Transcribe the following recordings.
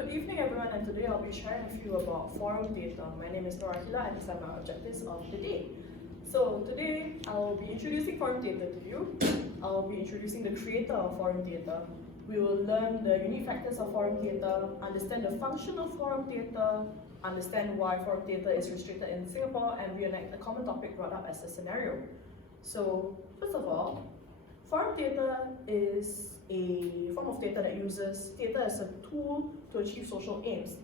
Good evening everyone, and today I'll be sharing with you about forum theatre. My name is Aqilah and these are my objectives of the day. So today I'll be introducing forum theatre to you. I'll be introducing the creator of forum theatre. We will learn the unique factors of forum theatre, understand the function of forum theatre, understand why forum theatre is restricted in Singapore, and reenact a common topic brought up as a scenario. So first of all, forum theatre is a form of theatre that uses theatre as a tool to achieve social aims.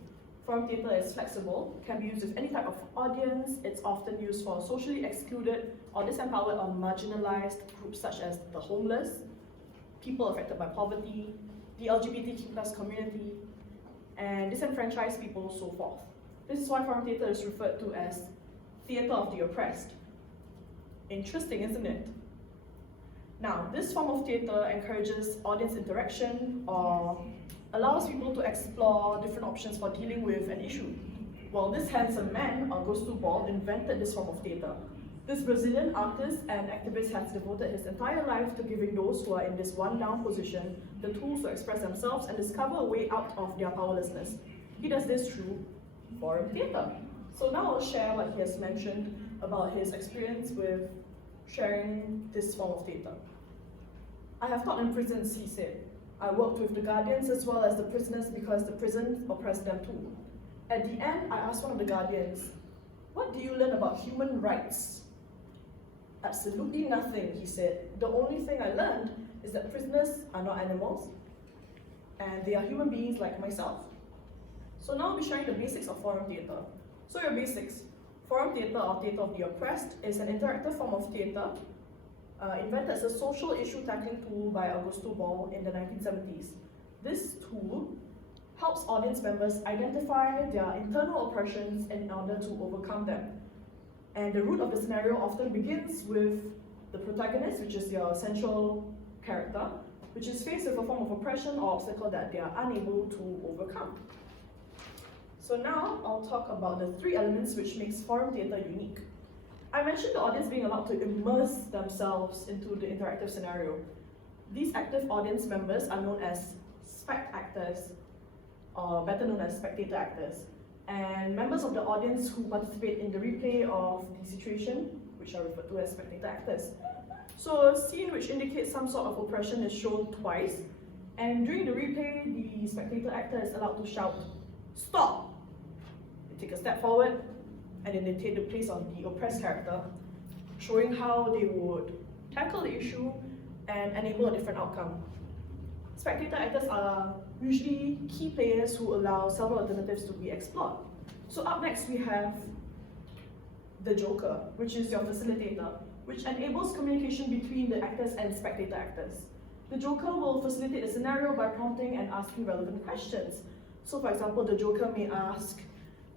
Forum theatre is flexible, can be used with any type of audience. It's often used for socially excluded or disempowered or marginalized groups such as the homeless, people affected by poverty, the LGBTQ+ community, and disenfranchised people, so forth. This is why forum theatre is referred to as theatre of the oppressed. Interesting, isn't it? Now, this form of theatre encourages audience interaction or allows people to explore different options for dealing with an issue. Well, this handsome man, Augusto Ball, invented this form of theatre. This Brazilian artist and activist has devoted his entire life to giving those who are in this one-down position the tools to express themselves and discover a way out of their powerlessness. He does this through forum theatre. So now I'll share what he has mentioned about his experience with sharing this form of theatre. I have taught in prisons, he said. I worked with the guardians as well as the prisoners because the prison oppressed them too. At the end, I asked one of the guardians, "What do you learn about human rights?" "Absolutely nothing," he said. "The only thing I learned is that prisoners are not animals and they are human beings like myself." So now I'll be sharing the basics of forum theatre. So your basics. Forum theatre or theatre of the oppressed is an interactive form of theatre invented as a social issue tackling tool by Augusto Ball in the 1970s. This tool helps audience members identify their internal oppressions in order to overcome them. And the root of the scenario often begins with the protagonist, which is your central character, which is faced with a form of oppression or obstacle that they are unable to overcome. So now I'll talk about the three elements which makes forum theatre unique. I mentioned the audience being allowed to immerse themselves into the interactive scenario. These active audience members are known as spect actors, or better known as spectator actors, and members of the audience who participate in the replay of the situation, which are referred to as spectator actors. So a scene which indicates some sort of oppression is shown twice, and during the replay, the spectator actor is allowed to shout, "Stop!" Take a step forward, and then they take the place of the oppressed character, showing how they would tackle the issue and enable a different outcome. Spectator actors are usually key players who allow several alternatives to be explored. So up next we have the Joker, which is your facilitator, which enables communication between the actors and spectator actors. The Joker will facilitate the scenario by prompting and asking relevant questions. So for example, the Joker may ask,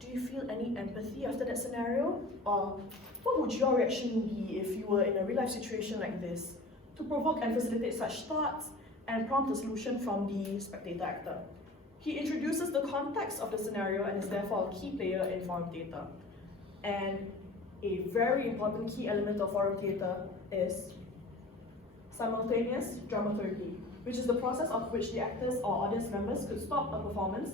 "Do you feel any empathy after that scenario?" Or, "What would your reaction be if you were in a real-life situation like this?" To provoke and facilitate such thoughts and prompt a solution from the spectator actor. He introduces the context of the scenario and is therefore a key player in forum theatre. And a very important key element of forum theatre is simultaneous dramaturgy, which is the process of which the actors or audience members could stop a performance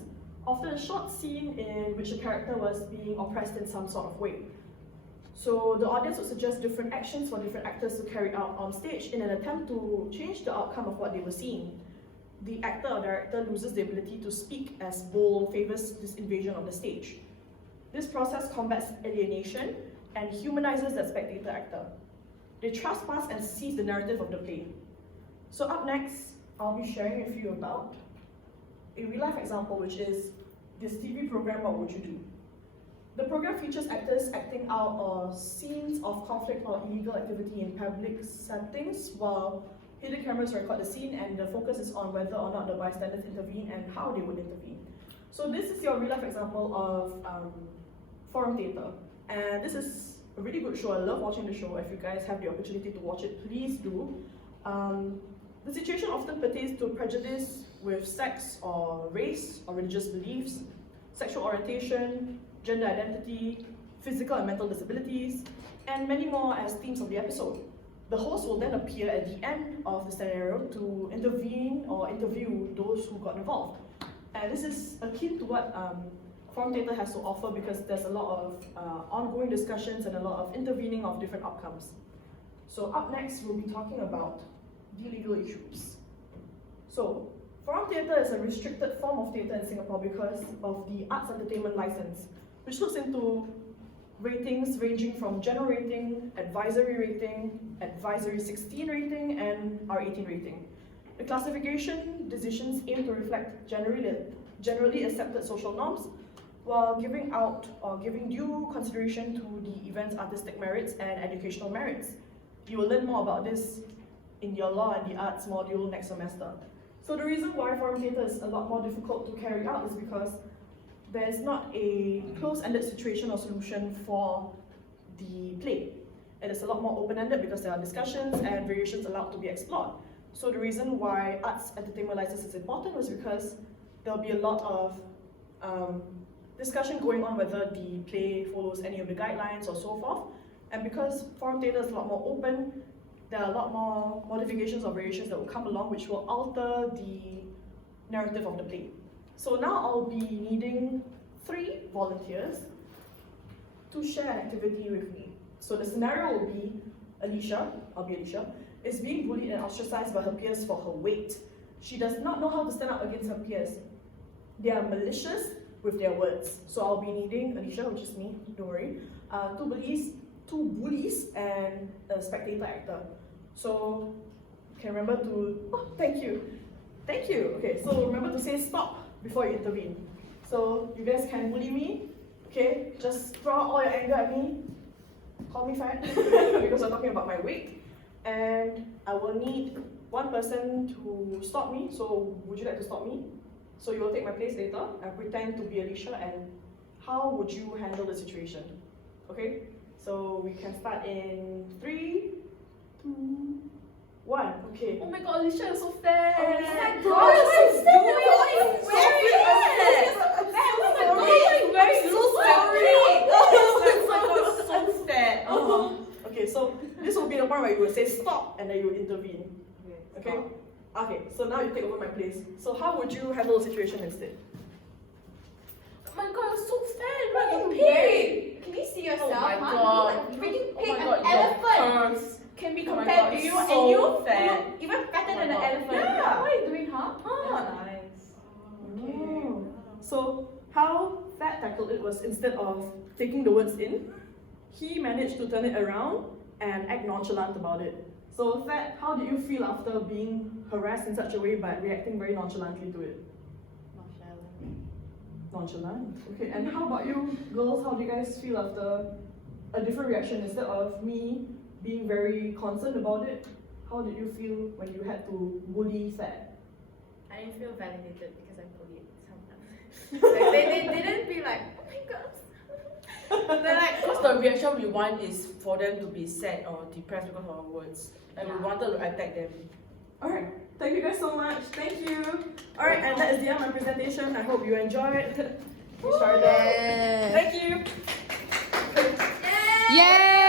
after a short scene in which a character was being oppressed in some sort of way. So the audience would suggest different actions for different actors to carry out on stage in an attempt to change the outcome of what they were seeing. The actor or director loses the ability to speak as Ball favors this invasion of the stage. This process combats alienation and humanizes the spectator actor. They trespass and seize the narrative of the play. So up next, I'll be sharing with you about a real-life example, which is this TV program, What Would You Do? The program features actors acting out scenes of conflict or illegal activity in public settings, while hidden cameras record the scene and the focus is on whether or not the bystanders intervene and how they would intervene. So this is your real-life example of forum theatre. And this is a really good show. I love watching the show. If you guys have the opportunity to watch it, please do. The situation often pertains to prejudice with sex or race or religious beliefs, sexual orientation, gender identity, physical and mental disabilities, and many more as themes of the episode. The host will then appear at the end of the scenario to intervene or interview those who got involved. And this is akin to what forum theatre has to offer because there's a lot of ongoing discussions and a lot of intervening of different outcomes. So up next, we'll be talking about the legal issues. So forum theatre is a restricted form of theatre in Singapore because of the arts entertainment license, which looks into ratings ranging from general rating, advisory 16 rating, and R18 rating. The classification decisions aim to reflect generally accepted social norms while giving out or giving due consideration to the event's artistic merits and educational merits. You will learn more about this in your Law and the Arts module next semester. So the reason why forum theatre is a lot more difficult to carry out is because there's not a close-ended situation or solution for the play. It is a lot more open-ended because there are discussions and variations allowed to be explored. So the reason why arts entertainment license is important was because there'll be a lot of discussion going on whether the play follows any of the guidelines or so forth. And because forum theatre is a lot more open, there are a lot more modifications or variations that will come along which will alter the narrative of the play. So now I'll be needing 3 volunteers to share an activity with me. So the scenario will be Alicia, is being bullied and ostracized by her peers for her weight. She does not know how to stand up against her peers. They are malicious with their words. So I'll be needing Alicia, which is me, don't worry, 2 bullies and a spectator actor. So can remember to, oh, thank you. Okay, so remember to say stop before you intervene. So you guys can bully me, okay? Just throw out all your anger at me. Call me fat because we're talking about my weight. And I will need 1 person to stop me. So would you like to stop me? So you will take my place later and pretend to be Alicia, and how would you handle the situation? Okay? So we can start in 3, 2, 1. Okay. Oh my god, Alicia is so fat! Oh my god, god, you're so so fat! Okay, so this will be the point where you will say stop and then you will intervene. Okay? Okay, so now you take over my place. So how would you handle the situation instead? Oh my god, you're so fat! You're You're pig! Can you see yourself? Oh my huh? god! You look like freaking Oh pig. my An god, your elephant curves. can be Oh my compared god, to you, so and you fat. look even fatter Oh than my an god. elephant. Yeah. What are you doing, huh? Nice. Oh. So how Fat tackled it was, instead of taking the words in, he managed to turn it around and act nonchalant about it. So Fat, how did you feel after being harassed in such a way but reacting very nonchalantly to it? Nonchalant? Okay, and how about you girls? How do you guys feel after a different reaction? Instead of me being very concerned about it, how did you feel when you had to bully Fat? I didn't feel validated because I'm bullied sometimes. Like, they didn't be like, oh my god. They're like, Because the reaction we want is for them to be sad or depressed because of our words. And we wanted to attack them. Alright, thank you guys so much. Thank you. Alright, and that is the end of my presentation. I hope you enjoyed. We started. Thank you. Yay!